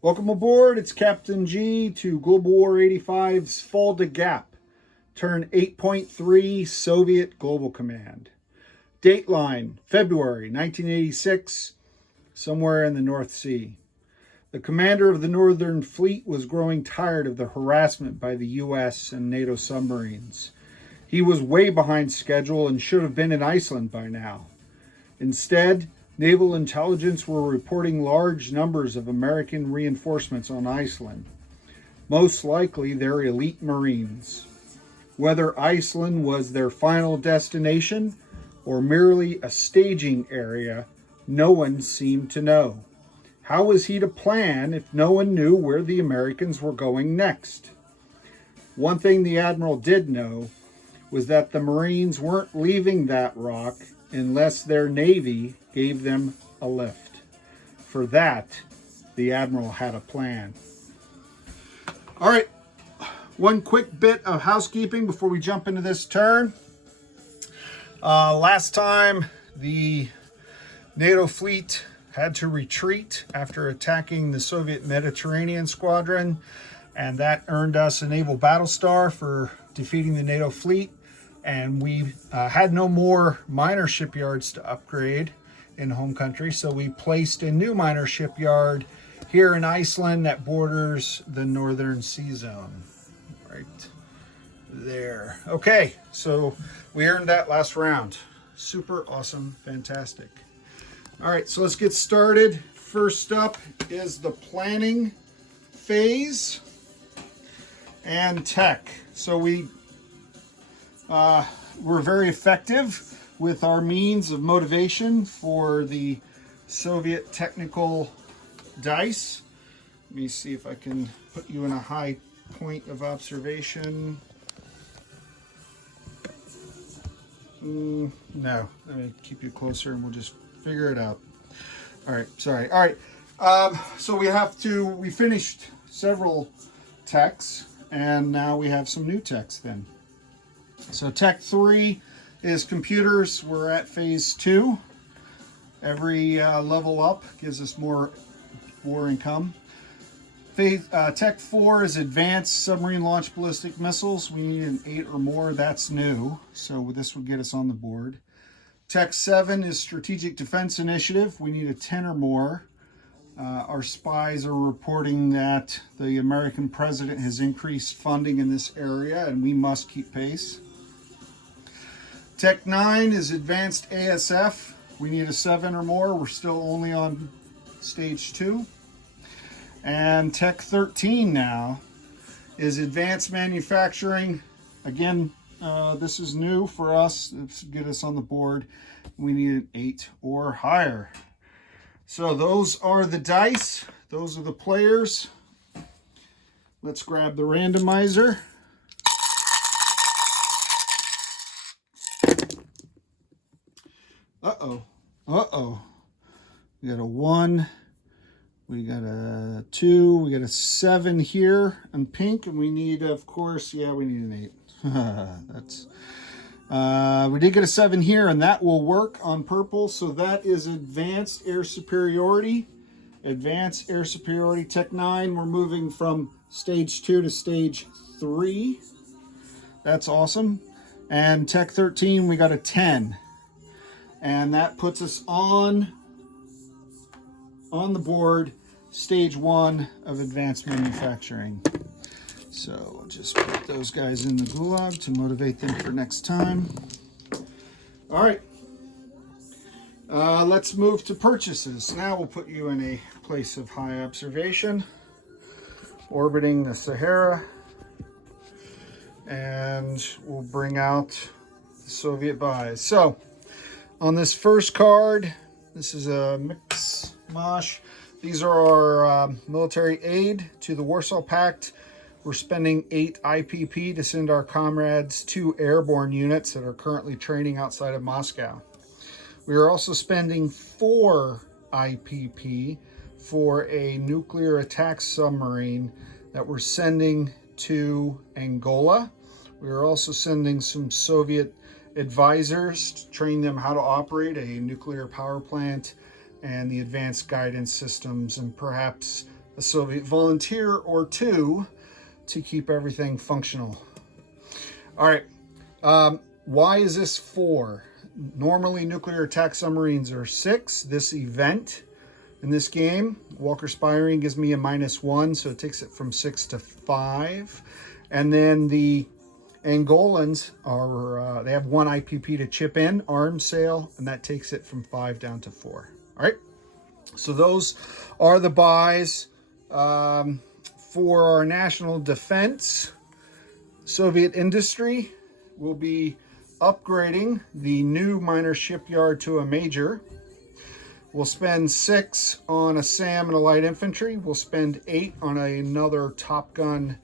Welcome aboard. It's Captain G to Global War 85's Fulda Gap, turn 8.3 Soviet Global Command. Dateline, February 1986, somewhere in the North Sea. The commander of the Northern Fleet was growing tired of the harassment by the US and NATO submarines. He was way behind schedule and should have been in Iceland by now. Instead, naval intelligence were reporting large numbers of American reinforcements on Iceland, most likely their elite Marines. Whether Iceland was their final destination or merely a staging area, no one seemed to know. How was he to plan if no one knew where the Americans were going next? One thing the Admiral did know was that the Marines weren't leaving that rock unless their Navy gave them a lift. For that, the Admiral had a plan. All right, one quick bit of housekeeping before we jump into this turn. Last time, the NATO fleet had to retreat after attacking the Soviet Mediterranean squadron, and that earned us a naval battle star for defeating the NATO fleet. And we had no more minor shipyards to upgrade in home country, so we placed a new minor shipyard here in Iceland that borders the Northern Sea Zone, right there. Okay, so we earned that last round. Super awesome, fantastic. All right, so let's get started. First up is the planning phase and tech. So we're very effective with our means of motivation for the Soviet technical dice. Let me see if I can put you in a high point of observation. No, let me keep you closer and we'll just figure it out. All right, sorry. All right, so we finished several techs and now we have some new techs then. So Tech 3 is computers. We're at phase 2. Every level up gives us more income. Tech 4 is advanced submarine launched ballistic missiles. We need an 8 or more. That's new, so this would get us on the board. Tech 7 is strategic defense initiative. We need a 10 or more. Our spies are reporting that the American president has increased funding in this area, and we must keep pace. Tech 9 is advanced ASF. We need a 7 or more. We're still only on stage 2. And Tech 13 now is advanced manufacturing. Again, this is new for us. It's to get us on the board. We need an 8 or higher. So those are the dice. Those are the players. Let's grab the randomizer. Uh-oh. We got a 1, we got a 2, we got a 7 here on pink, and we need, of course, we need an 8. We did get a 7 here, and that will work on purple, so that is advanced air superiority. Advanced air superiority. Tech 9, we're moving from stage 2 to stage 3. That's awesome. And Tech 13, we got a 10. And that puts us on the board, stage 1 of advanced manufacturing. So I'll just put those guys in the gulag to motivate them for next time. All right, let's move to purchases. Now we'll put you in a place of high observation, orbiting the Sahara, and we'll bring out the Soviet buys. So on this first card, this is a mix mosh. These are our military aid to the Warsaw Pact. We're spending 8 IPP to send our comrades 2 airborne units that are currently training outside of Moscow. We are also spending 4 IPP for a nuclear attack submarine that we're sending to Angola. We are also sending some Soviet advisors to train them how to operate a nuclear power plant and the advanced guidance systems and perhaps a Soviet volunteer or two to keep everything functional. All right, why is this 4? Normally nuclear attack submarines are 6. This event in this game, Walker Spying, gives me a -1, so it takes it from 6 to 5. And then the Angolans are, they have 1 IPP to chip in, arms sale, and that takes it from 5 down to 4. All right, so those are the buys for our national defense. Soviet industry will be upgrading the new minor shipyard to a major. We'll spend 6 on a SAM and a light infantry. We'll spend 8 on another Top Gun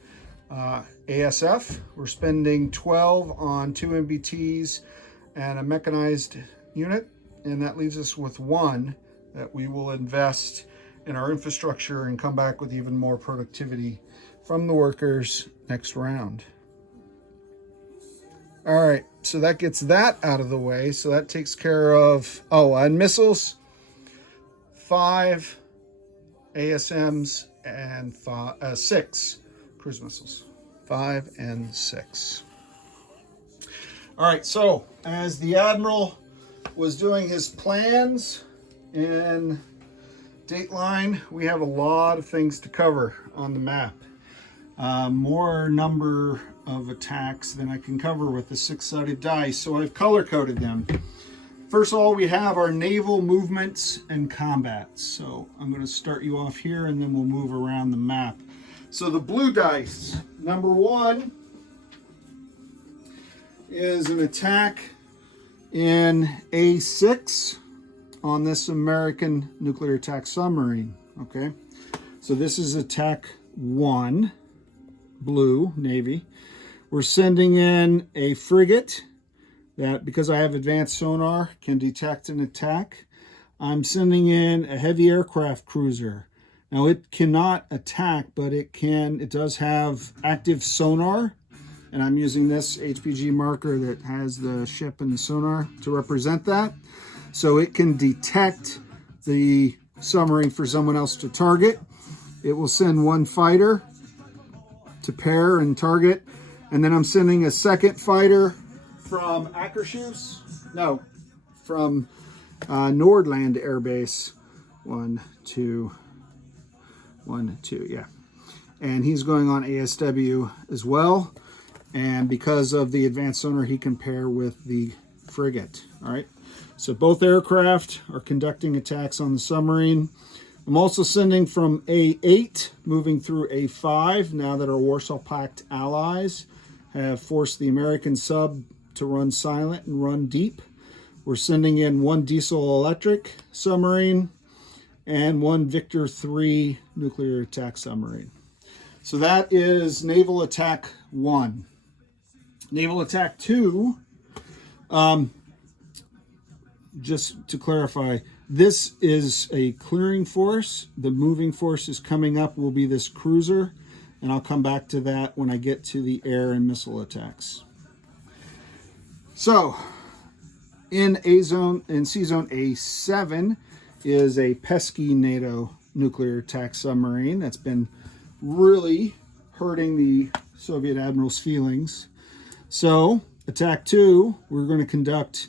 ASF. We're spending 12 on 2 MBTs and a mechanized unit. And that leaves us with 1 that we will invest in our infrastructure and come back with even more productivity from the workers next round. All right, so that gets that out of the way. So that takes care of, and missiles, 5 ASMs and 6 cruise missiles, 5 and 6. All right, so as the Admiral was doing his plans in Dateline, we have a lot of things to cover on the map. More number of attacks than I can cover with the 6-sided dice, so I've color-coded them. First of all, we have our naval movements and combats. So I'm going to start you off here and then we'll move around the map. So the blue dice, number 1 is an attack in A6 on this American nuclear attack submarine. Okay, so this is attack 1, blue, Navy. We're sending in a frigate that, because I have advanced sonar, can detect an attack. I'm sending in a heavy aircraft cruiser. Now it cannot attack, but it does have active sonar, and I'm using this HPG marker that has the ship and the sonar to represent that. So it can detect the submarine for someone else to target. It will send 1 fighter to pair and target, and then I'm sending a 2nd fighter from Akershus, from Nordland Air Base. 1, 2, yeah. And he's going on ASW as well. And because of the advanced sonar, he can pair with the frigate. All right. So both aircraft are conducting attacks on the submarine. I'm also sending from A8, moving through A5, now that our Warsaw Pact allies have forced the American sub to run silent and run deep. We're sending in 1 diesel electric submarine and 1 Victor 3 nuclear attack submarine. So that is Naval Attack 1. Naval Attack 2, just to clarify, this is a clearing force. The moving force is coming up will be this cruiser, and I'll come back to that when I get to the air and missile attacks. So, in C-Zone A7 is a pesky NATO nuclear attack submarine that's been really hurting the Soviet admiral's feelings. So, Attack 2, we're going to conduct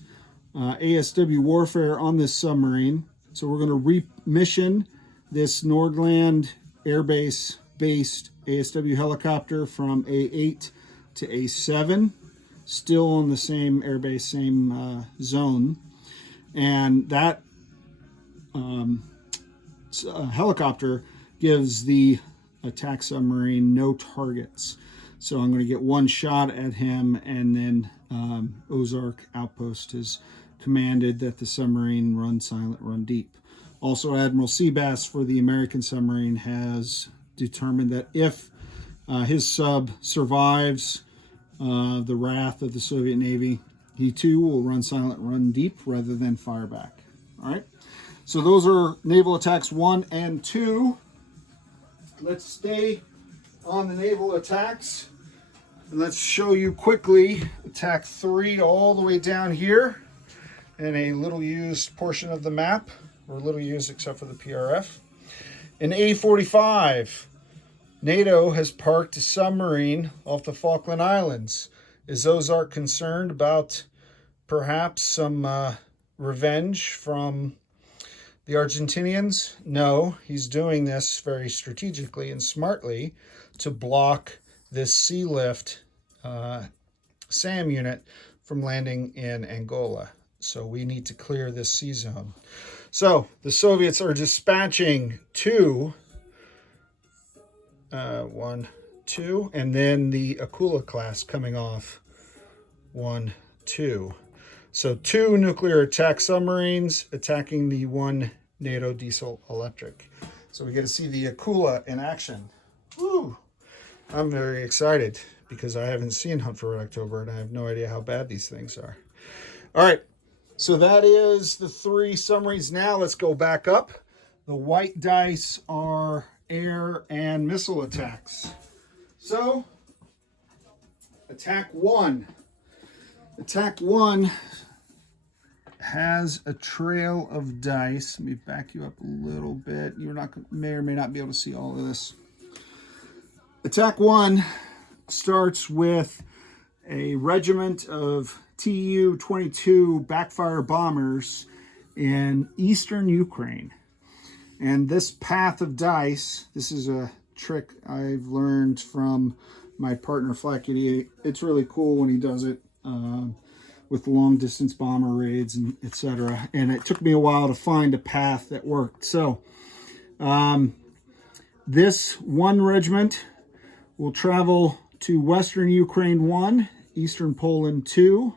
ASW warfare on this submarine. So we're going to remission this Nordland Air Base based ASW helicopter from A8 to A7, still on the same airbase, same zone. And that helicopter gives the attack submarine no targets. So I'm going to get 1 shot at him, and then Ozark Outpost has commanded that the submarine run silent, run deep. Also, Admiral Seabass for the American submarine has determined that if his sub survives the wrath of the Soviet Navy, he too will run silent, run deep, rather than fire back. All right, so those are naval attacks 1 and 2. Let's stay on the naval attacks, and let's show you quickly attack 3 all the way down here in a little used portion of the map, or little used except for the PRF. In A45, NATO has parked a submarine off the Falkland Islands. Is Ozark concerned about perhaps some revenge from the Argentinians? No, he's doing this very strategically and smartly to block this sea lift SAM unit from landing in Angola. So we need to clear this sea zone. So the Soviets are dispatching two, one, two, and then the Akula class coming off, 1, 2. So 2 nuclear attack submarines attacking the 1 NATO diesel electric. So we get to see the Akula in action. Woo! I'm very excited because I haven't seen Hunt for Red October and I have no idea how bad these things are. All right, so that is the 3 submarines. Now let's go back up. The white dice are air and missile attacks. So, attack 1. Attack 1 has a trail of dice. Let me back you up a little bit. You're not may or may not be able to see all of this. Attack 1 starts with a regiment of Tu-22 backfire bombers in eastern Ukraine. And this path of dice, this is a trick I've learned from my partner Flackety. It's really cool when he does it with long distance bomber raids and etc. And it took me a while to find a path that worked. So this 1 regiment will travel to western Ukraine 1, eastern Poland 2.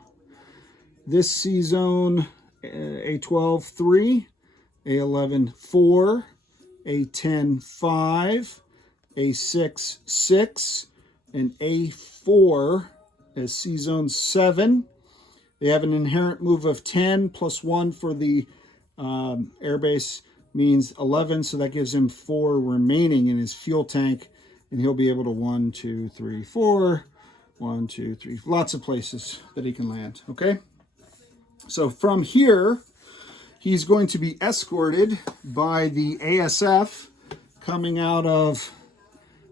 This sea zone A12 3, A11 4, A10 5, A6 6, and A4 as sea zone 7. They have an inherent move of 10 plus 1 for the airbase means 11, so that gives him 4 remaining in his fuel tank, and he'll be able to 1, 2, 3, 4, 1, 2, 3, lots of places that he can land. Okay, so from here he's going to be escorted by the ASF coming out of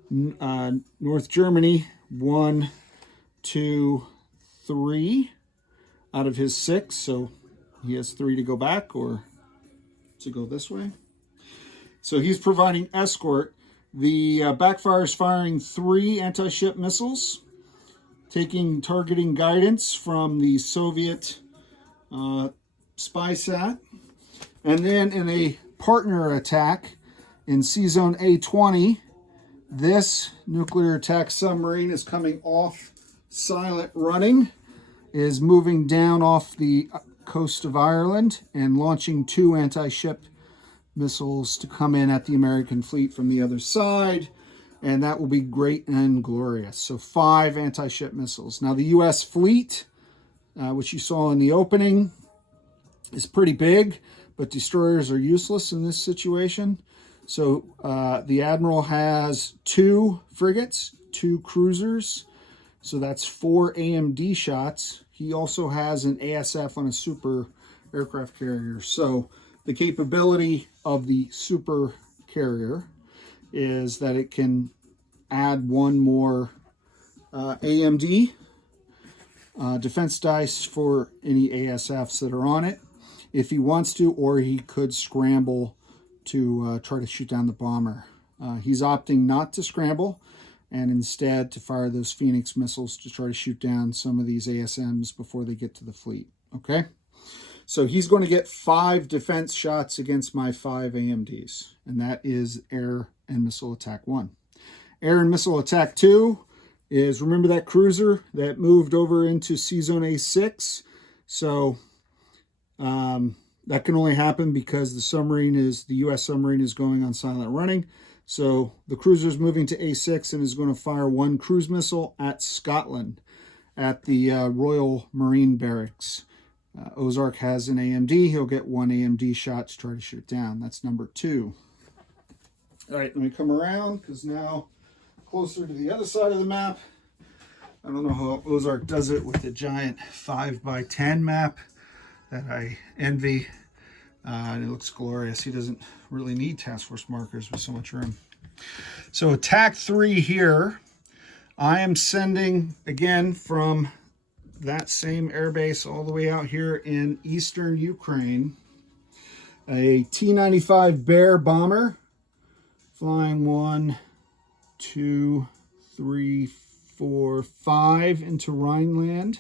North Germany, 1, 2, 3 out of his 6. So he has 3 to go back or to go this way. So he's providing escort. The backfire is firing 3 anti-ship missiles, taking targeting guidance from the Soviet SpySat. And then in a partner attack in Sea Zone A20, this nuclear attack submarine is coming off silent running, is moving down off the coast of Ireland and launching 2 anti-ship missiles to come in at the American fleet from the other side. And that will be great and glorious. So 5 anti-ship missiles. Now the U.S. fleet, which you saw in the opening, is pretty big, but destroyers are useless in this situation. So the Admiral has 2 frigates, 2 cruisers, so that's 4 AMD shots. He also has an ASF on a super aircraft carrier. So the capability of the super carrier is that it can add 1 more AMD defense dice for any ASFs that are on it if he wants to, or he could scramble to try to shoot down the bomber. He's opting not to scramble and instead to fire those Phoenix missiles to try to shoot down some of these ASMs before they get to the fleet. Okay, so he's going to get 5 defense shots against my 5 AMDs, and that is air and missile attack 1. Air and missile attack 2 is, remember that cruiser that moved over into Sea Zone A6? So that can only happen because the U.S. submarine is going on silent running. So the cruiser is moving to A6 and is going to fire 1 cruise missile at Scotland at the Royal Marine Barracks. Ozark has an AMD. He'll get 1 AMD shot to try to shoot down. That's number 2. All right, let me come around because now closer to the other side of the map. I don't know how Ozark does it with the giant 5x10 map that I envy. And it looks glorious. He doesn't really need task force markers with so much room. So attack 3 here, I am sending, again, from that same airbase all the way out here in eastern Ukraine, a T-95 Bear bomber, flying 1, 2, 3, 4, 5 into Rhineland.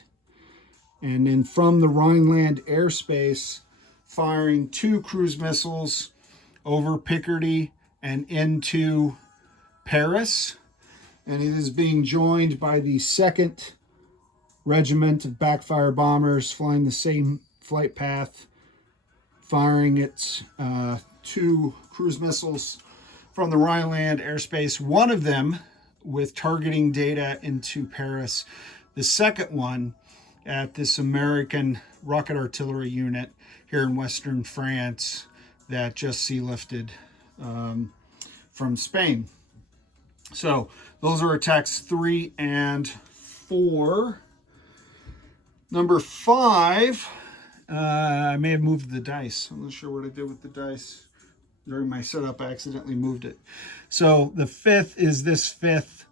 And then from the Rhineland airspace, firing 2 cruise missiles over Picardy and into Paris. And it is being joined by the 2nd Regiment of backfire bombers flying the same flight path, firing its 2 cruise missiles from the Rhineland airspace, one of them with targeting data into Paris, the second one at this American rocket artillery unit here in Western France that just sea lifted from Spain. So those are attacks 3 and 4. Number 5, I may have moved the dice. I'm not sure what I did with the dice. During my setup, I accidentally moved it. So the 5th is this 5th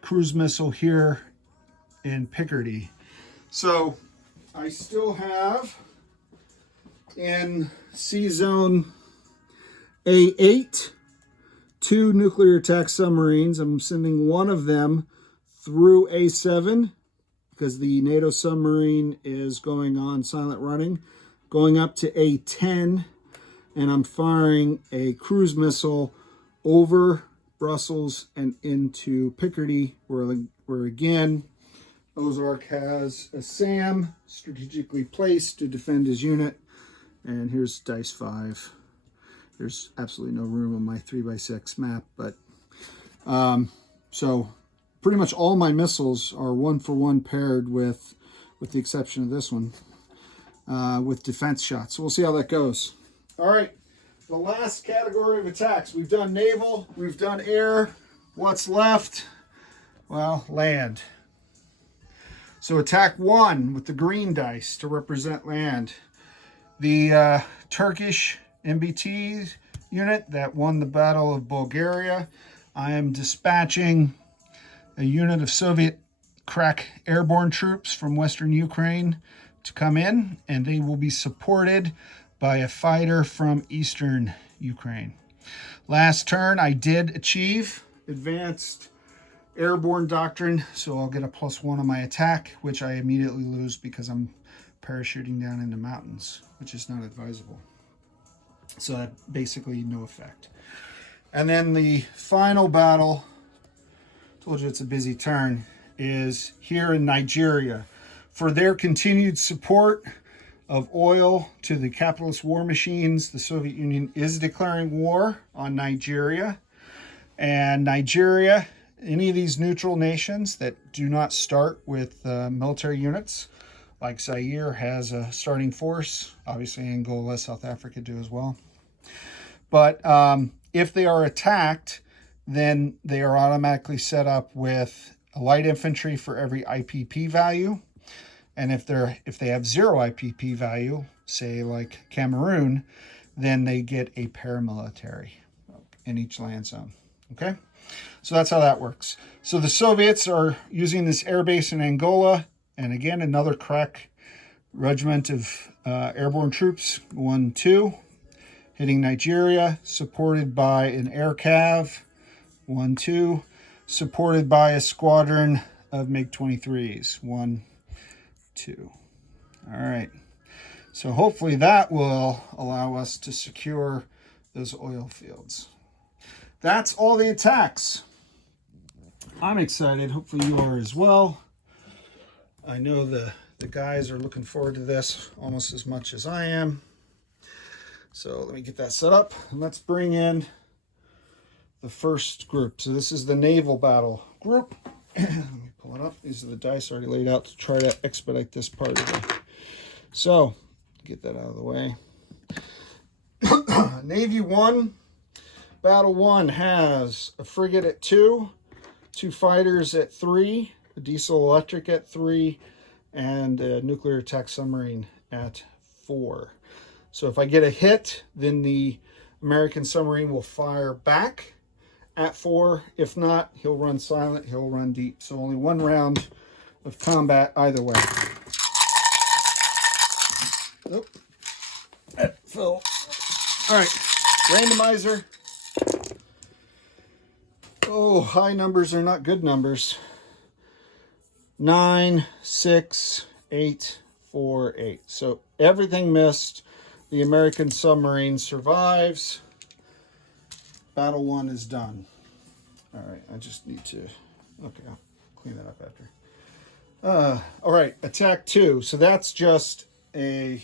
cruise missile here in Picardy. So I still have in C zone A8 2 nuclear attack submarines. I'm sending one of them through A7 because the NATO submarine is going on silent running, going up to A10, and I'm firing a cruise missile over Brussels and into Picardy, where again, Ozark has a SAM strategically placed to defend his unit. And here's dice 5. There's absolutely no room on my 3x6 map, but so pretty much all my missiles are 1-for-1 paired with the exception of this one, with defense shots. So we'll see how that goes. All right, the last category of attacks. We've done naval, we've done air. What's left? Well, land. So attack 1 with the green dice to represent land. The Turkish MBT unit that won the Battle of Bulgaria. I am dispatching a unit of Soviet crack airborne troops from Western Ukraine to come in, and they will be supported by a fighter from Eastern Ukraine. Last turn, I did achieve advanced airborne doctrine, so I'll get a +1 on my attack, which I immediately lose because I'm parachuting down into mountains, which is not advisable. So that basically no effect. And then the final battle, told you it's a busy turn, is here in Nigeria. For their continued support of oil to the capitalist war machines, the Soviet Union is declaring war on Nigeria. And Nigeria, any of these neutral nations that do not start with military units, like Zaire has a starting force, obviously Angola, South Africa do as well. But if they are attacked, then they are automatically set up with a light infantry for every IPP value. And if they have 0 IPP value, say like Cameroon, then they get a paramilitary in each land zone. Okay, so that's how that works. So the Soviets are using this airbase in Angola, and again another crack regiment of airborne troops, 1, 2, hitting Nigeria, supported by an air cav, 1, 2, supported by a squadron of MiG-23s, 1, 2. All right, so hopefully that will allow us to secure those oil fields. That's all the attacks. I'm excited. Hopefully you are as well. I know the guys are looking forward to this almost as much as I am. So let me get that set up. And let's bring in the first group. So this is the naval battle group. Let me pull it up. These are the dice already laid out to try to expedite this part of it. So get that out of the way. Navy 1. Battle 1 has a frigate at 2, 2 fighters at 3, a diesel electric at 3, and a nuclear attack submarine at 4. So if I get a hit, then the American submarine will fire back at 4. If not, he'll run silent, he'll run deep. So only 1 round of combat either way. Nope. That fell. All right, randomizer. Oh, high numbers are not good numbers. 9, 6, 8, 4, 8. So everything missed. The American submarine survives. Battle 1 is done. All right, I just need to, okay, I'll clean that up after. All right, attack 2. So that's just a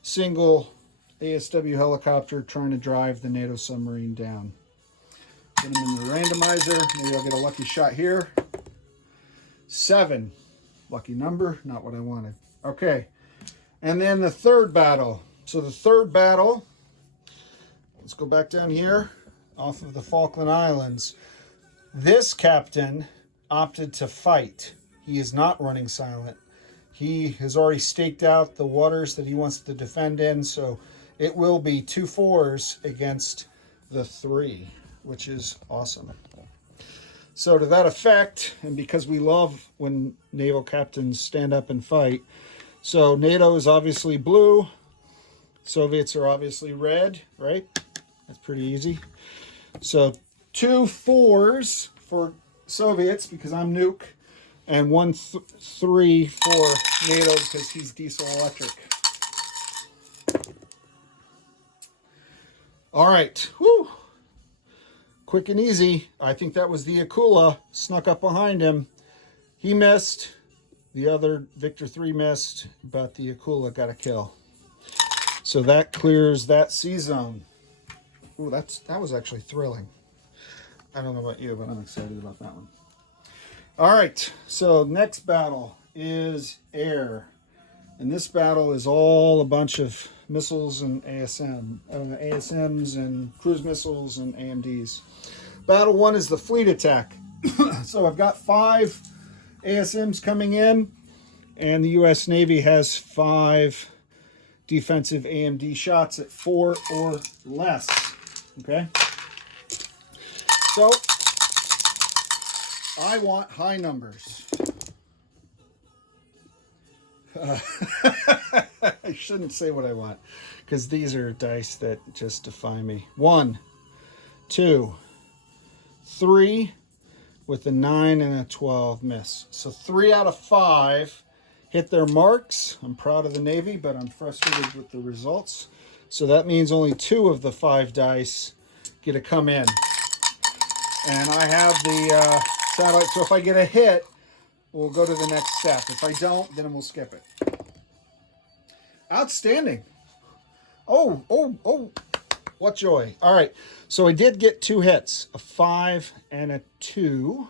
single ASW helicopter trying to drive the NATO submarine down. Put them in the randomizer. Maybe I'll get a lucky shot here. 7. Lucky number, not what I wanted. Okay, and then the third battle. So the third battle, let's go back down here off of the Falkland Islands. This captain opted to fight. He is not running silent. He has already staked out the waters that he wants to defend in, so it will be 2 4s against the 3, which is awesome. So to that effect, and because we love when naval captains stand up and fight, so NATO is obviously blue, Soviets are obviously red, right? That's pretty easy. So 2 4s for Soviets because I'm nuke, and 1 3 for NATO because he's diesel electric. All right, whew. Quick and easy. I think that was the Akula, snuck up behind him. He missed. The other Victor 3 missed, but the Akula got a kill. So that clears that sea zone. Ooh, that was actually thrilling. I don't know about you, but I'm excited about that one. All right, so next battle is air. And this battle is all a bunch of missiles and ASMs and cruise missiles and AMDs. Battle 1 is the fleet attack. So I've got 5 ASMs coming in, and the U.S. Navy has 5 defensive AMD shots at 4 or less. Okay? So I want high numbers. I shouldn't say what I want, because these are dice that just defy me. 1, 2, 3 with a 9 and a 12 miss. So 3 out of 5 hit their marks. I'm proud of the Navy, but I'm frustrated with the results. So that means only 2 of the 5 dice get to come in. And I have the satellite, so if I get a hit, we'll go to the next step. If I don't, then we'll skip it. Outstanding. Oh, what joy. All right, so I did get 2 hits, a 5 and a 2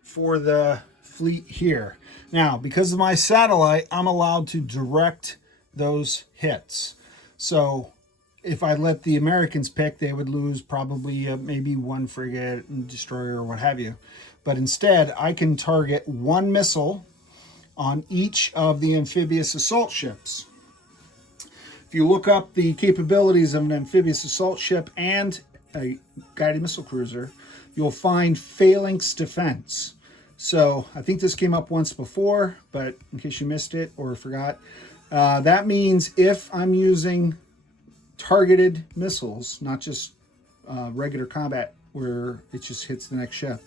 for the fleet here. Now, because of my satellite, I'm allowed to direct those hits. So if I let the Americans pick, they would lose probably maybe 1 frigate and destroyer or what have you. But instead, I can target 1 missile on each of the amphibious assault ships. If you look up the capabilities of an amphibious assault ship and a guided missile cruiser, you'll find phalanx defense. So I think this came up once before, but in case you missed it or forgot, that means if I'm using targeted missiles, not just regular combat where it just hits the next ship.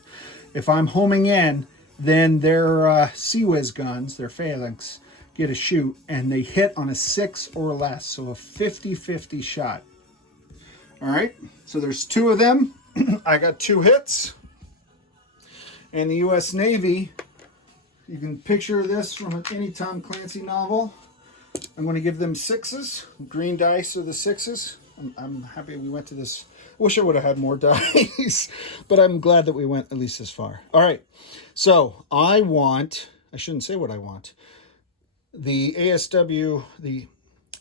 If I'm homing in, then their Sea Whiz guns, their phalanx, get a shoot, and they hit on a 6 or less, so a 50-50 shot. All right, so there's 2 of them. I got 2 hits. And the U.S. Navy, you can picture this from any Tom Clancy novel. I'm going to give them 6s. Green dice are the 6s. I'm happy we went to this. I wish I would have had more dice, but I'm glad that we went at least this far. All right, so I shouldn't say what I want. The ASW, the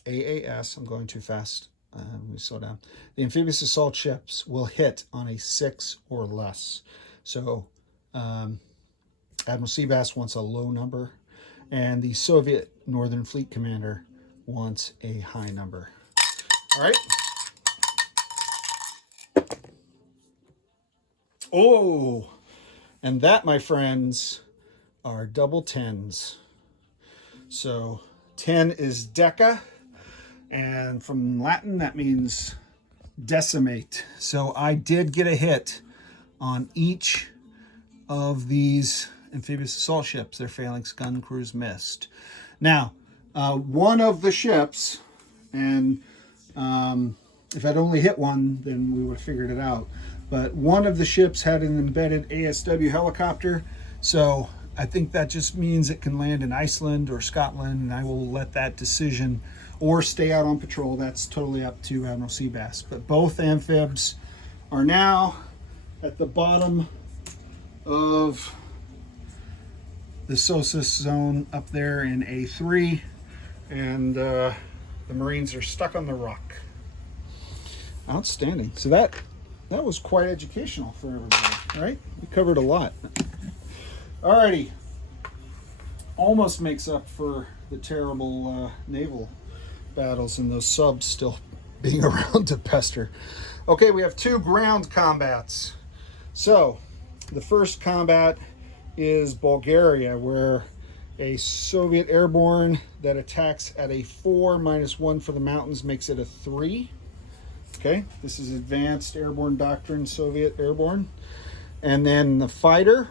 AAS, I'm going too fast. Let me slow down. The amphibious assault ships will hit on a 6 or less. So Admiral Seabass wants a low number, and the Soviet Northern Fleet Commander wants a high number. All right. Oh, and that, my friends, are double 10s. So 10 is deca, and from Latin that means decimate. So I did get a hit on each of these amphibious assault ships. Their phalanx gun crews missed. Now, one of the ships, and if I'd only hit one, then we would have figured it out. But one of the ships had an embedded ASW helicopter, so I think that just means it can land in Iceland or Scotland, and I will let that decision, or stay out on patrol. That's totally up to Admiral Seabass. But both amphibs are now at the bottom of the SOSUS zone up there in A3, and the Marines are stuck on the rock. Outstanding. So that was quite educational for everybody, right? We covered a lot. Alrighty. Almost makes up for the terrible naval battles and those subs still being around to pester. Okay, we have 2 ground combats. So the first combat is Bulgaria, where a Soviet airborne that attacks at a 4 -1 for the mountains makes it a 3. Okay, this is advanced airborne doctrine, Soviet airborne. And then the fighter,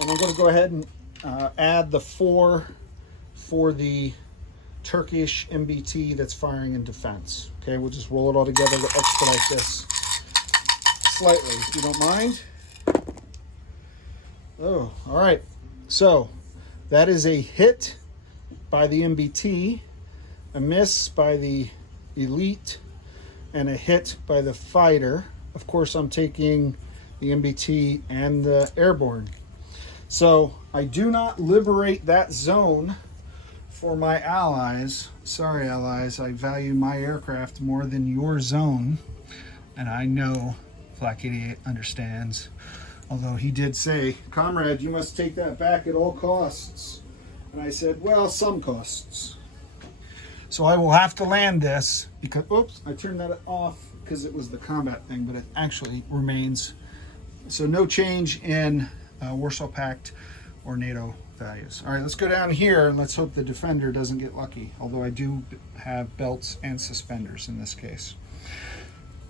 and I'm going to go ahead and add the 4 for the Turkish MBT that's firing in defense. Okay, we'll just roll it all together to expedite this slightly, if you don't mind. Oh, all right. So that is a hit by the MBT, a miss by the elite, and a hit by the fighter. Of course, I'm taking the MBT and the airborne. So I do not liberate that zone for my allies. Sorry, allies, I value my aircraft more than your zone. And I know Flak 88 understands. Although he did say, "Comrade, you must take that back at all costs." And I said, well, some costs. So I will have to land this because, oops, I turned that off because it was the combat thing, but it actually remains. So no change in Warsaw Pact or NATO values. All right, let's go down here and let's hope the defender doesn't get lucky, although I do have belts and suspenders in this case.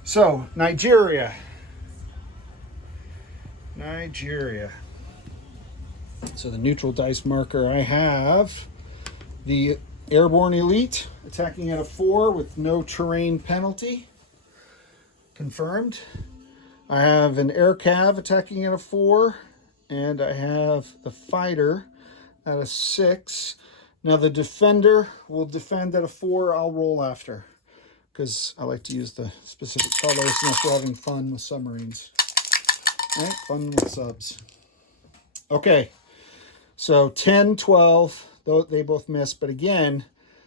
So Nigeria. So the neutral dice marker, I have the airborne elite attacking at a 4 with no terrain penalty. Confirmed. I have an air cav attacking at a 4, and I have the fighter at a 6. Now the defender will defend at a 4. I'll roll after, because I like to use the specific colors unless we're having fun with submarines. All right, fun with subs. Okay, so 10, 12, though they both missed, but again,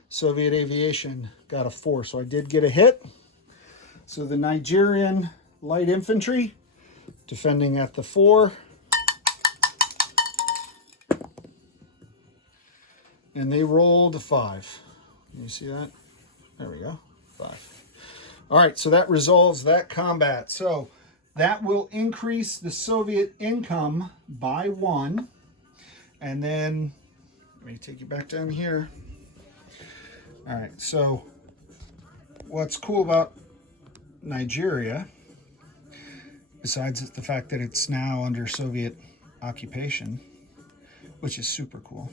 Soviet aviation got a 4, so I did get a hit. So the Nigerian light infantry defending at the 4. And they rolled a 5. Can you see that? There we go, 5. All right, so that resolves that combat. So that will increase the Soviet income by 1. And then, let me take you back down here. All right, so what's cool about Nigeria, besides the fact that it's now under Soviet occupation, which is super cool,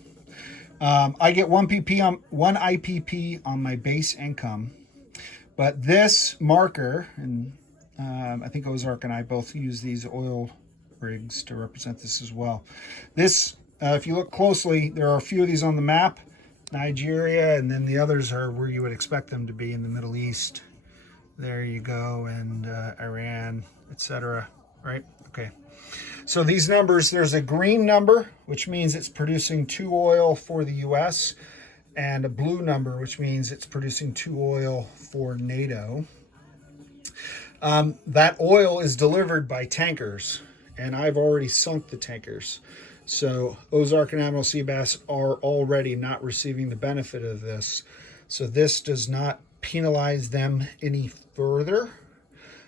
I get 1 IPP on my base income. But this marker, and I think Ozark and I both use these oil rigs to represent this as well. This, if you look closely, there are a few of these on the map. Nigeria, and then the others are where you would expect them to be in the Middle East. There you go, and Iran, etc. Right? Okay. So these numbers, there's a green number, which means it's producing 2 oil for the US, and a blue number, which means it's producing 2 oil for NATO. That oil is delivered by tankers, and I've already sunk the tankers. So Ozark and Admiral Seabass are already not receiving the benefit of this. So this does not penalize them any further.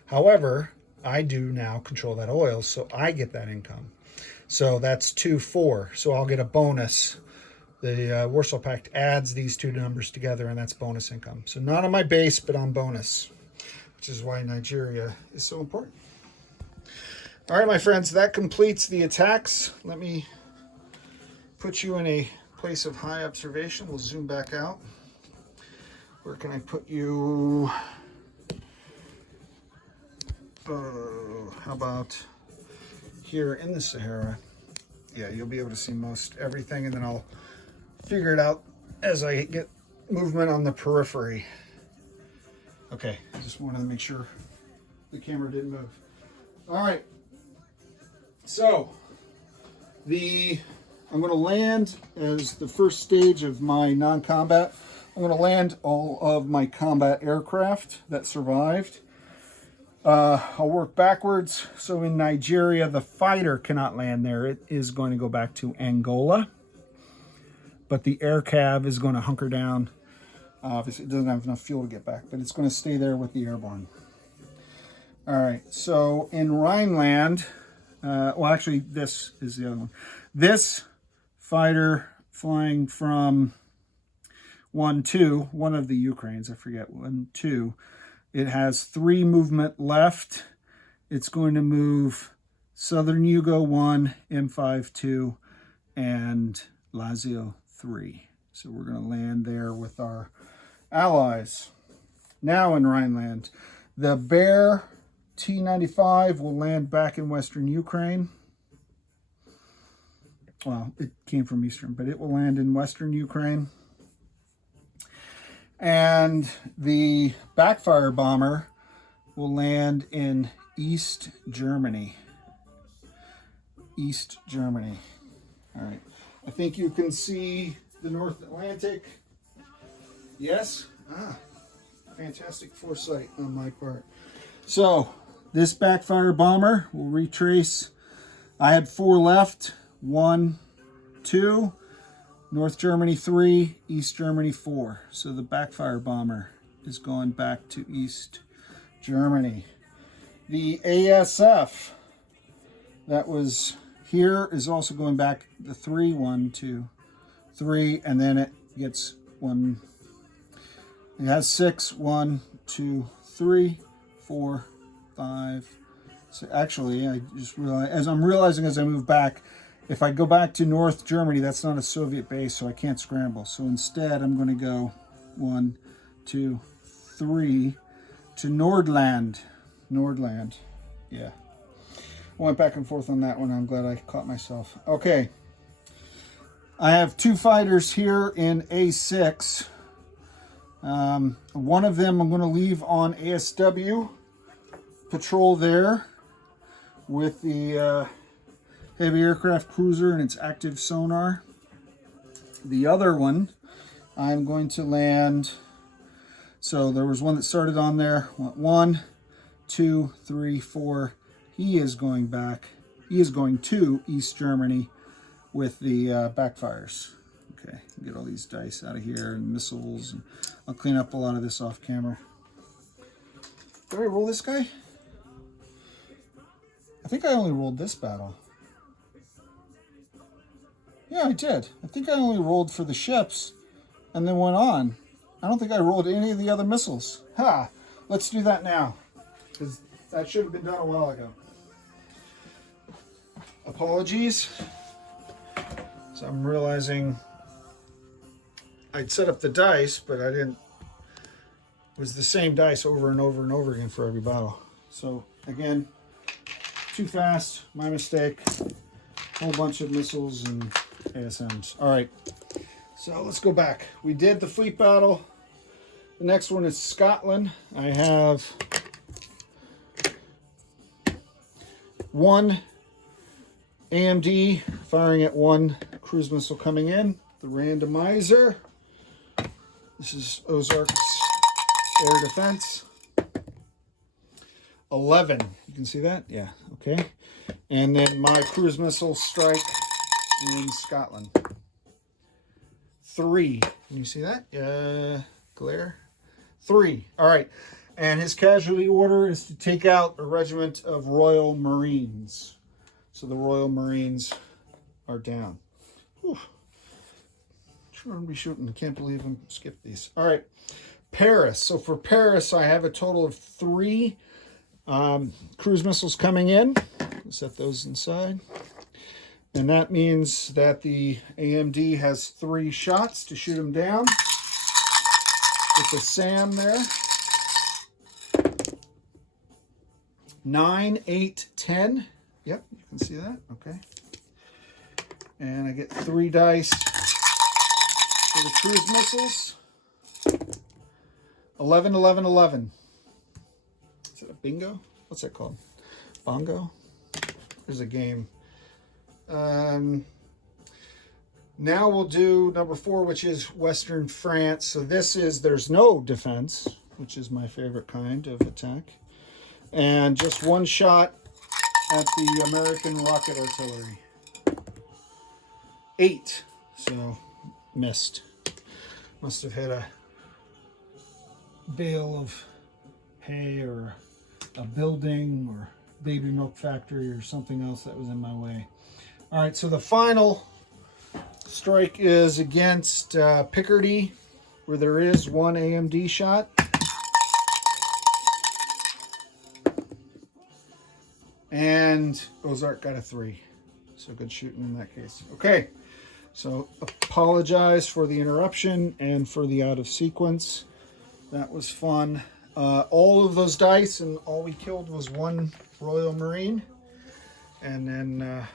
However, I do now control that oil, so I get that income. So that's 2-4. So I'll get a bonus. The Warsaw Pact adds these two numbers together, and that's bonus income. So not on my base, but on bonus, which is why Nigeria is so important. All right, my friends, that completes the attacks. Let me put you in a place of high observation. We'll zoom back out. Where can I put you? How about here in the Sahara? Yeah, you'll be able to see most everything, and then I'll figure it out as I get movement on the periphery. Okay, I just wanted to make sure the camera didn't move. All right, so I'm going to land as the first stage of my non-combat. I'm going to land all of my combat aircraft that survived. I'll work backwards. So in Nigeria, the fighter cannot land there. It is going to go back to Angola. But the air cav is going to hunker down. Obviously, it doesn't have enough fuel to get back, but it's going to stay there with the airborne. All right, so in Rhineland, well, actually, this is the other one. This fighter flying from 1-2, one of the Ukraines, I forget, 1-2. It has 3 movement left. It's going to move Southern Yugo 1, M5 2, and Lazio 3. So we're going to land there with our allies. Now in Rhineland, the Bear T-95 will land back in Western Ukraine. Well, it came from Eastern, but it will land in Western Ukraine. And the Backfire bomber will land in East Germany. East Germany. All right. I think you can see the North Atlantic. Yes? Fantastic foresight on my part. So, this Backfire bomber will retrace. I had 4 left. 1, 2. North Germany 3, East Germany 4. So the Backfire bomber is going back to East Germany. The ASF that was here is also going back the 3, 1, 2, 3, and then it gets 1. It has 6, 1, 2, 3, 4, 5. So actually, I just realized, as I'm realizing as I move back, if I go back to North Germany, that's not a Soviet base, so I can't scramble. So instead, I'm going to go 1, 2, 3 to Nordland. Nordland. Yeah. I went back and forth on that one. I'm glad I caught myself. Okay. I have 2 fighters here in A6. One of them I'm going to leave on ASW. Patrol there with the heavy aircraft cruiser and its active sonar. The other one, I'm going to land. So there was one that started on there. 1, 2, 3, 4. He is going back. He is going to East Germany with the backfires. Okay, get all these dice out of here and missiles. And I'll clean up a lot of this off camera. Did I roll this guy? I think I only rolled this battle. Yeah, I did. I think I only rolled for the ships and then went on. I don't think I rolled any of the other missiles. Ha! Let's do that now, because that should have been done a while ago. Apologies. So I'm realizing I'd set up the dice, but I didn't. It was the same dice over and over and over again for every battle. So again, too fast, my mistake. Whole bunch of missiles and ASMs. All right, so let's go back. We did the fleet battle. The next one is Scotland. I have 1 AMD firing at 1 cruise missile coming in. The randomizer. This is Ozarks Air Defense. 11. You can see that? Yeah, okay. And then my cruise missile strike in Scotland. 3. Can you see that? glare. 3. All right. And his casualty order is to take out a regiment of Royal Marines. So the Royal Marines are down. Whew. Sure, I'm be shooting. I can't believe I skipped these. All right. Paris. So for Paris, I have a total of 3 cruise missiles coming in. Set those inside. And that means that the AMD has 3 shots to shoot them down. With the SAM there. 9, 8, 10. Yep, you can see that. Okay. And I get 3 dice for the cruise missiles. 11, 11, 11. Is it a bingo? What's that called? Bongo? There's a game. Now we'll do number 4, which is Western France. So this is, there's no defense, which is my favorite kind of attack. And just 1 shot at the American rocket artillery. 8. So missed. Must have hit a bale of hay or a building or baby milk factory or something else that was in my way. All right, so the final strike is against Picardy, where there is 1 AMD shot. And Ozark got a 3. So good shooting in that case. Okay, so apologize for the interruption and for the out of sequence. That was fun. All of those dice, and all we killed was 1 Royal Marine. And then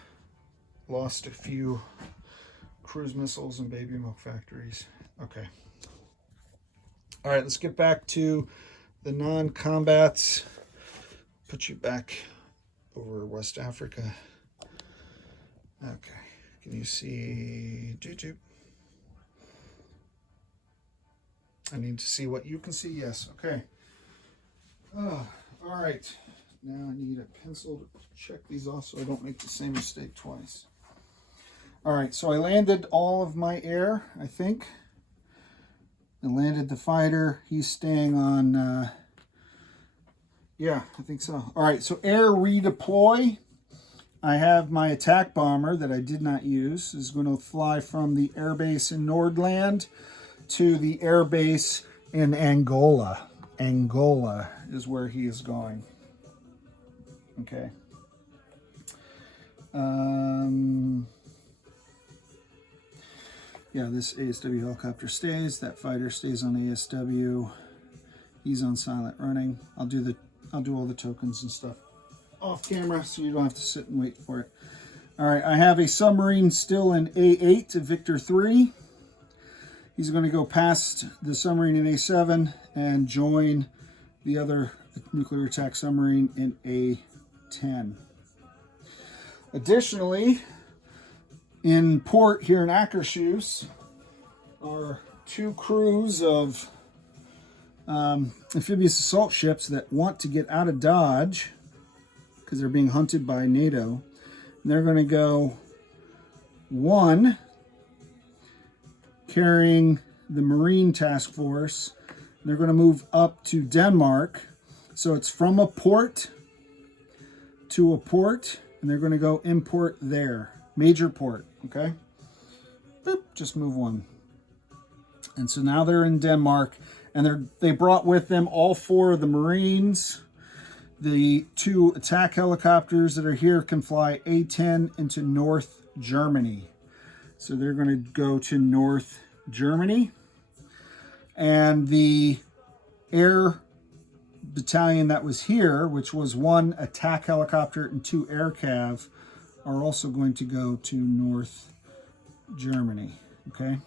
lost a few cruise missiles and baby milk factories. Okay. All right, let's get back to the non-combats. Put you back over West Africa. Okay. Can you see? I need to see what you can see. Yes. Okay. All right. Now I need a pencil to check these off so I don't make the same mistake twice. All right. So I landed all of my air, I think. I landed the fighter. He's staying on... yeah, I think so. All right. So air redeploy. I have my attack bomber that I did not use. Is going to fly from the airbase in Nordland to the airbase in Angola. Angola is where he is going. Okay. Yeah, this ASW helicopter stays. That fighter stays on ASW. He's on silent running. I'll do all the tokens and stuff off camera so you don't have to sit and wait for it. All right, I have a submarine still in A8 to Victor 3. He's going to go past the submarine in A7 and join the other nuclear attack submarine in A10. Additionally, in port here in Akershus are 2 crews of amphibious assault ships that want to get out of Dodge because they're being hunted by NATO. And they're going to go 1 carrying the Marine Task Force. They're going to move up to Denmark. So it's from a port to a port, and they're going to go import there. Major port, okay? Boop, just move 1. And so now they're in Denmark, and they brought with them all 4 of the Marines. The 2 attack helicopters that are here can fly A-10 into North Germany. So they're going to go to North Germany. And the air battalion that was here, which was 1 attack helicopter and 2 air cav, are also going to go to North Germany. Okay.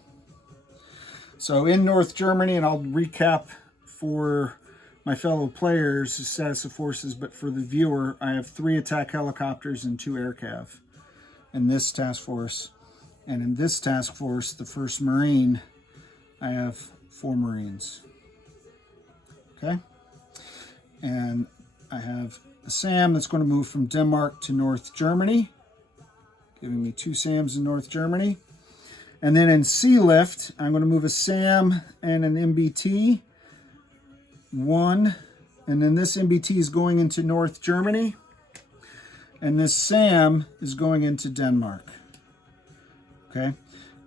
So in North Germany, and I'll recap for my fellow players the status of forces, but for the viewer, I have 3 attack helicopters and 2 air cav in this task force. And in this task force, the 1st Marine, I have 4 Marines. Okay? And I have a SAM that's going to move from Denmark to North Germany, giving me 2 SAMs in North Germany. And then in C lift, I'm going to move a SAM and an MBT. 1. And then this MBT is going into North Germany. And this SAM is going into Denmark. Okay.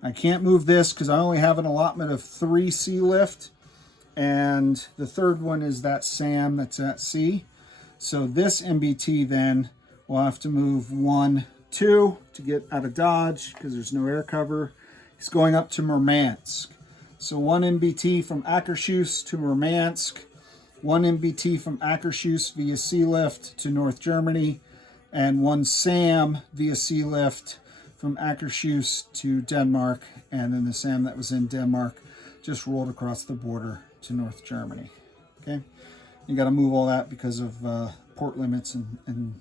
I can't move this because I only have an allotment of 3 C lift. And the third one is that SAM that's at C. So this MBT then will have to move 1, 2 to get out of Dodge because there's no air cover. It's going up to Murmansk. So 1 MBT from Akershus to Murmansk. 1 MBT from Akershus via sea lift to North Germany. And 1 SAM via sea lift from Akershus to Denmark. And then the SAM that was in Denmark just rolled across the border to North Germany. Okay, you got to move all that because of port limits and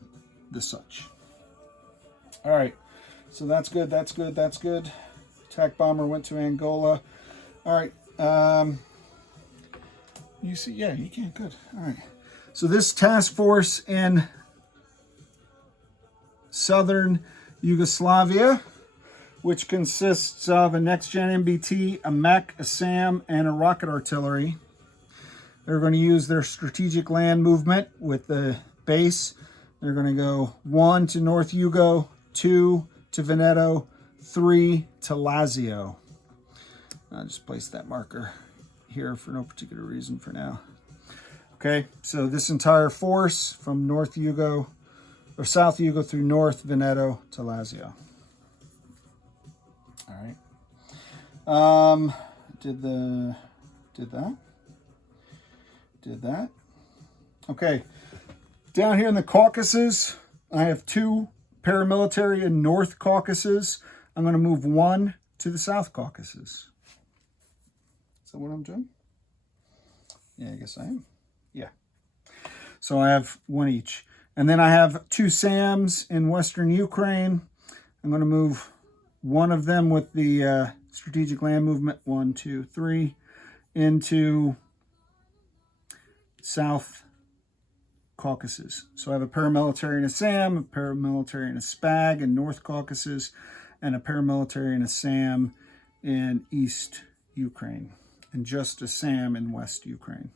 the such. All right, so that's good, that's good, that's good. Attack bomber went to Angola. All right, you see, yeah, you can, good. All right, so this task force in southern Yugoslavia, which consists of a next-gen MBT, a mech, a SAM, and a rocket artillery. They're going to use their strategic land movement with the base. They're going to go 1 to North Yugo, 2 to Veneto, 3 to Lazio. I'll just place that marker here for no particular reason for now. Okay, so this entire force from North Yugo, or South Yugo through North Veneto to Lazio. All right. Did that. Okay. Down here in the Caucasus, I have 2 paramilitary in North Caucasus. I'm going to move 1 to the South Caucasus. Is that what I'm doing? Yeah, I guess I am. Yeah. So I have 1 each. And then I have 2 SAMs in Western Ukraine. I'm going to move 1 of them with the strategic land movement, 1, 2, 3, into South Caucasus. So I have a paramilitary and a SAM, a paramilitary and a SPAG in North Caucasus, and a paramilitary and a SAM in East Ukraine, and just a SAM in West Ukraine.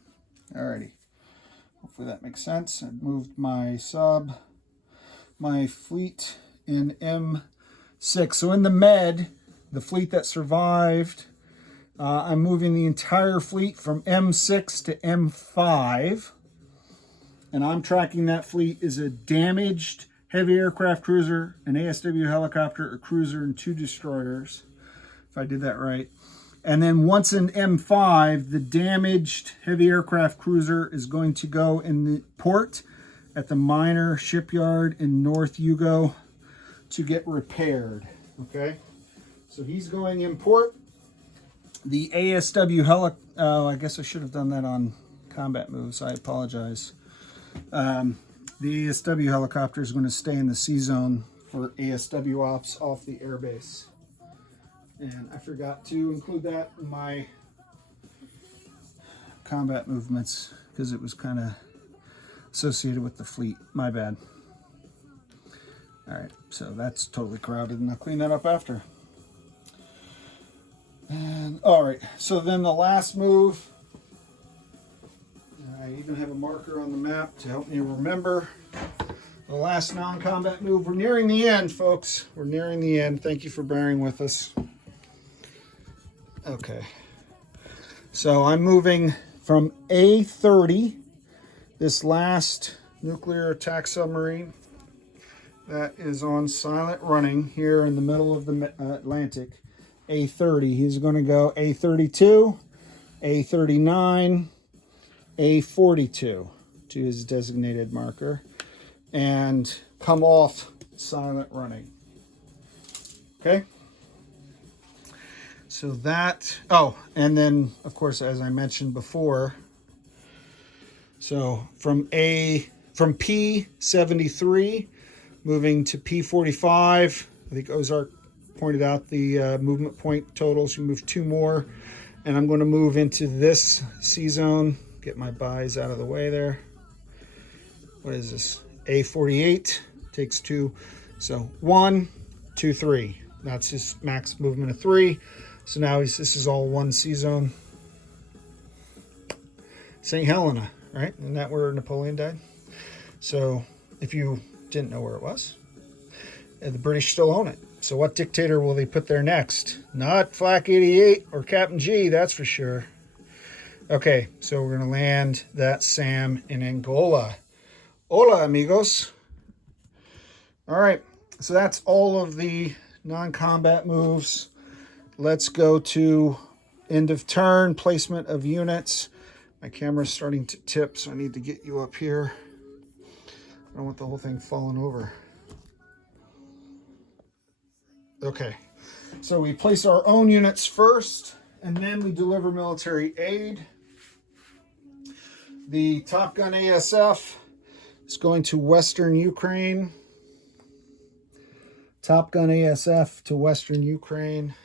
Alrighty. Hopefully that makes sense. I've moved my fleet in M6. So in the Med, the fleet that survived, I'm moving the entire fleet from M6 to M5. And I'm tracking that fleet as a damaged heavy aircraft cruiser, an ASW helicopter, a cruiser, and 2 destroyers, if I did that right. And then once in M5, the damaged heavy aircraft cruiser is going to go in the port at the minor shipyard in North Yugo to get repaired. Okay, so he's going in port. The ASW I guess I should have done that on combat moves. I apologize. The ASW helicopter is going to stay in the C zone for ASW ops off the airbase. And I forgot to include that in my combat movements because it was kind of associated with the fleet. My bad. All right, so that's totally crowded, and I'll clean that up after. And all right, so then the last move, I even have a marker on the map to help me remember. The last non-combat move. We're nearing the end, folks. We're nearing the end. Thank you for bearing with us. Okay, so I'm moving from A30, this last nuclear attack submarine that is on silent running here in the middle of the Atlantic, A30. He's going to go A32, A39, A42 to his designated marker, and come off silent running. Okay? So that, and then, of course, as I mentioned before, so from P73, moving to P45, I think Ozark pointed out the movement point totals. You move 2 more, and I'm going to move into this C zone, get my buys out of the way there. What is this? A48 takes 2, so 1, 2, 3. That's his max movement of 3. So now this is all one sea zone. St. Helena, right? Isn't that where Napoleon died? So if you didn't know where it was, the British still own it. So what dictator will they put there next? Not Flak 88 or Captain G, that's for sure. Okay, so we're going to land that SAM in Angola. Hola, amigos. All right, so that's all of the non-combat moves. Let's go to end of turn, placement of units. My camera's starting to tip, so I need to get you up here. I don't want the whole thing falling over. Okay, so we place our own units first, and then we deliver military aid. The Top Gun ASF is going to Western Ukraine. Top Gun ASF to Western Ukraine.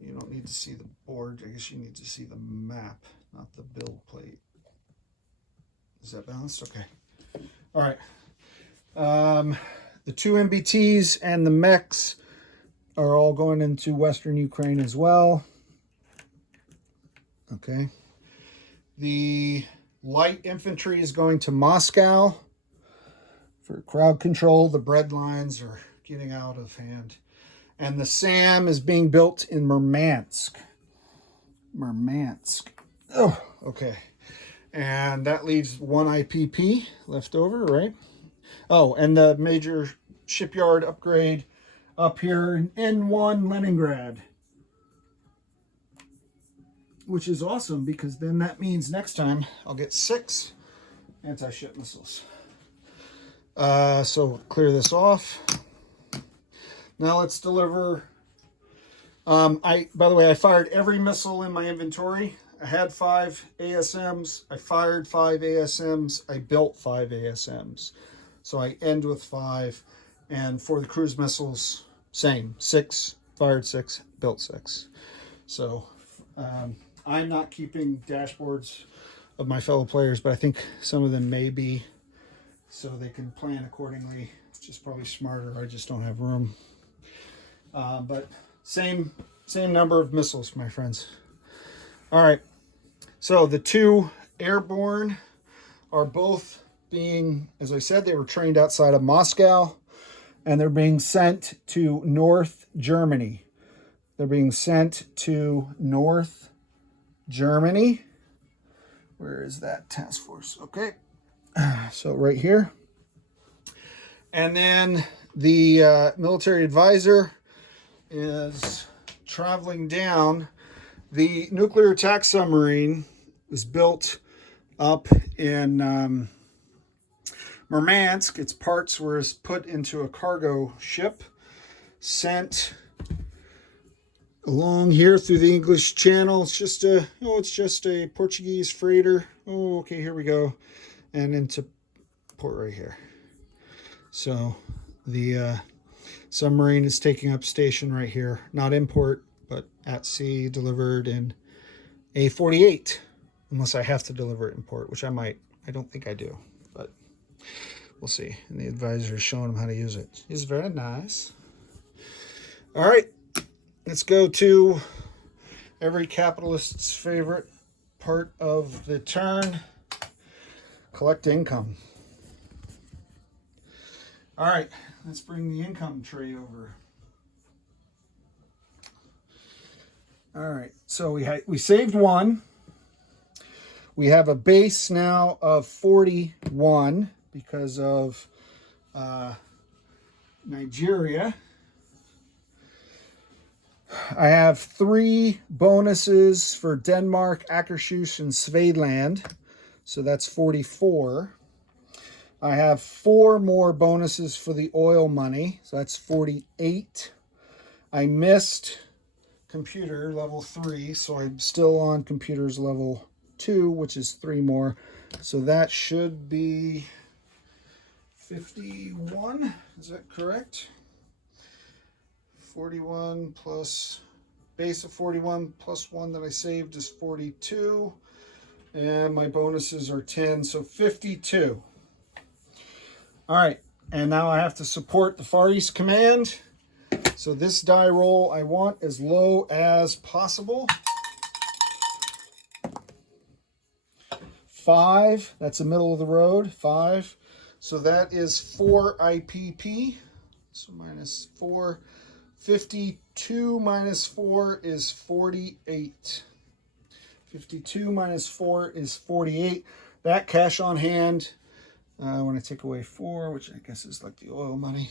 You don't need to see the board. I guess you need to see the map, not the build plate. Is that balanced? Okay. All right. The 2 MBTs and the mechs are all going into Western Ukraine as well. Okay. The light infantry is going to Moscow for crowd control. The bread lines are getting out of hand. And the SAM is being built in Murmansk. Murmansk. Oh, okay. And that leaves 1 IPP left over, right? Oh, and the major shipyard upgrade up here in N1 Leningrad. Which is awesome, because then that means next time I'll get 6 anti-ship missiles. So clear this off. Now let's deliver. By the way, I fired every missile in my inventory. I had 5 ASMs. I fired 5 ASMs. I built 5 ASMs. So I end with 5. And for the cruise missiles, same. 6, fired 6, built 6. So I'm not keeping dashboards of my fellow players, but I think some of them may be, so they can plan accordingly, which is probably smarter. I just don't have room. But same number of missiles, my friends. All right. So the 2 airborne are both being, as I said, they were trained outside of Moscow, and they're being sent to North Germany. They're being sent to North Germany. Where is that task force? Okay. So right here. And then the military advisor is traveling down. The nuclear attack submarine was built up in Murmansk. Its parts were put into a cargo ship, sent along here through the English Channel. It's just a Portuguese freighter. Oh, okay, here we go. And into port right here. So the submarine is taking up station right here. Not in port, but at sea, delivered in A48. Unless I have to deliver it in port, which I might. I don't think I do, but we'll see. And the advisor is showing him how to use it. It's very nice. All right. Let's go to every capitalist's favorite part of the turn. Collect income. All right, let's bring the income tray over. All right, so we saved 1. We have a base now of 41 because of Nigeria. I have 3 bonuses for Denmark, Akershus, and Svedland. So that's 44. I have 4 more bonuses for the oil money. So that's 48. I missed computer level 3. So I'm still on computers level 2, which is 3 more. So that should be 51. Is that correct? 41 plus base of 41 plus 1 that I saved is 42. And my bonuses are 10, so 52. All right, and now I have to support the Far East Command. So this die roll I want as low as possible. 5, that's the middle of the road, 5. So that is 4 IPP. So minus 4. 52 minus 4 is 48. 52 minus 4 is 48. That cash on hand, when I take away 4, which I guess is like the oil money.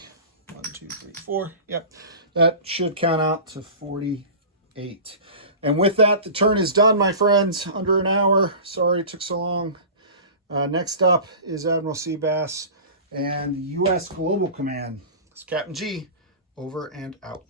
1, 2, 3, 4. Yep. That should count out to 48. And with that, the turn is done, my friends. Under an hour. Sorry it took so long. Next up is Admiral Seabass and U.S. Global Command. It's Captain G, over and out.